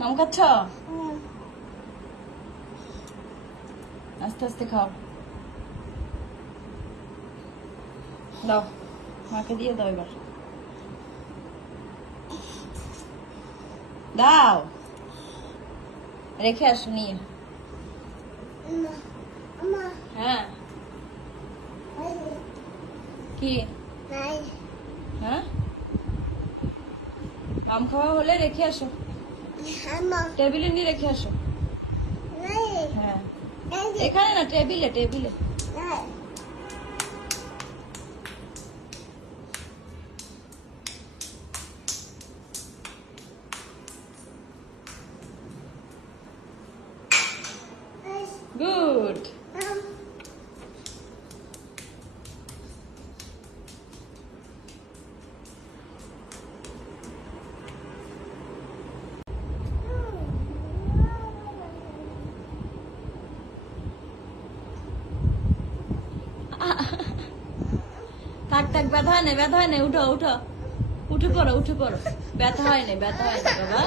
নাম খাচ্ছ? আস্তে আস্তে খাও। দাও, মাকে দিয়ে দাও এবার। দাও, রেখে আসো নিয়ে। হ্যাঁ কি? হ্যাঁ আম খাওয়া হলে রেখে আসো, টেবিলে নিয়ে রেখে আসো। হ্যাঁ এখানে না, টেবিলে টেবিলে। গুড। থাক থাক, ব্যথা হয় না, ব্যথা হয় না, উঠো উঠো, উঠে পড়ো উঠে পড়ো। ব্যথা হয় না, ব্যথা হয় না বাবা।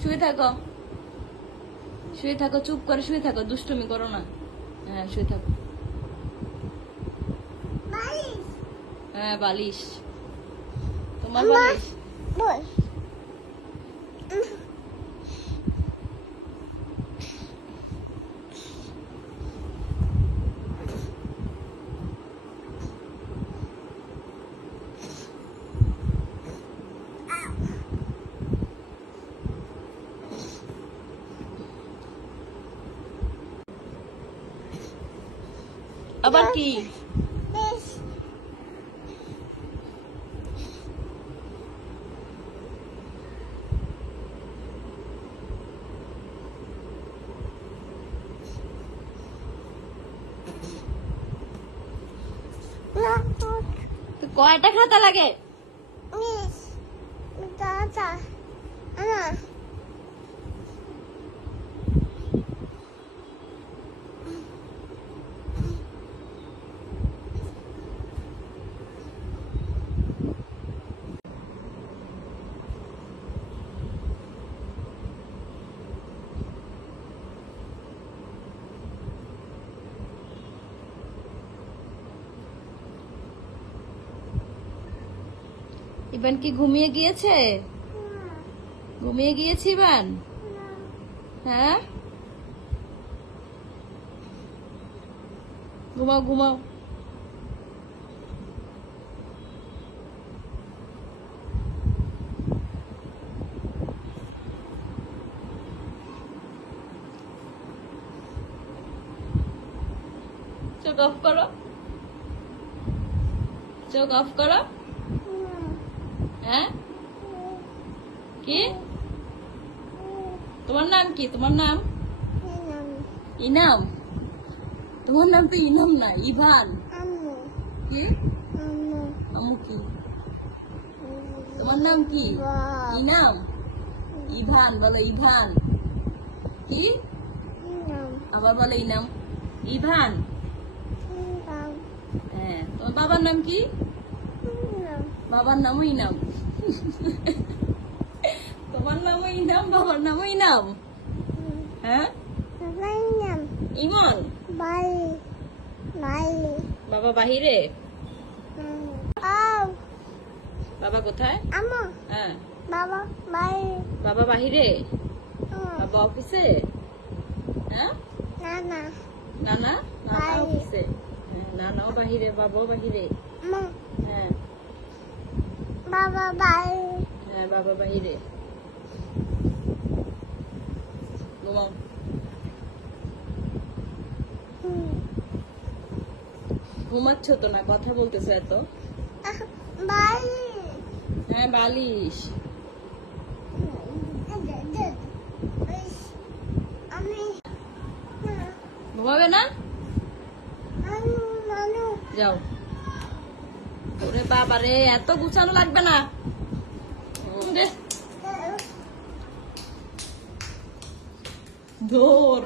শুয়ে থাকো, শুয়ে থাকো, চুপ করে শুয়ে থাকো, দুষ্টুমি করো না। হ্যাঁ শুয়ে থাকো। হ্যাঁ বালিশ, তোমার বালিশ। আবার কি? কয়টা খাতা লাগে? ইবান কি ঘুমিয়ে গিয়েছে? ঘুমিয়ে গিয়েছে ইবান? হ্যাঁ ঘুমাও ঘুমাও। চোখ অফ করো, চোখ অফ করো। হ্যাঁ কি? তোমার নাম কি? তোমার নাম ইনাম? তোমার নাম তো ইনাম না, ইভান। কি আমু কি? তোমার নাম কি? ইনাম। ইভান বলো, ইভান। কি আবার বলো ইনাম, ইভান। হ্যাঁ তোমার বাবার নাম কি? বাবার নামও ইনাম। তোমার নামও ইনাম, বাবার নামও ইনাম। হ্যাঁ ইমন। বাবা বাহিরে? বাবা কোথায়? হ্যাঁ বাবা বাহিরে? বাবা অফিসে? হ্যাঁ নানা অফিসে? নানাও বাহিরে, বাবাও বাহিরে? হ্যাঁ হ্যাঁ বাবা বাহিরে। ঘুমাও। ঘুমাচ্ছ তো না, কথা বলতেছো এত। হ্যাঁ বালিশ। ঘুমাবে না? যাও। ওরে বাবা রে, এত গুছানো লাগবে না। ধর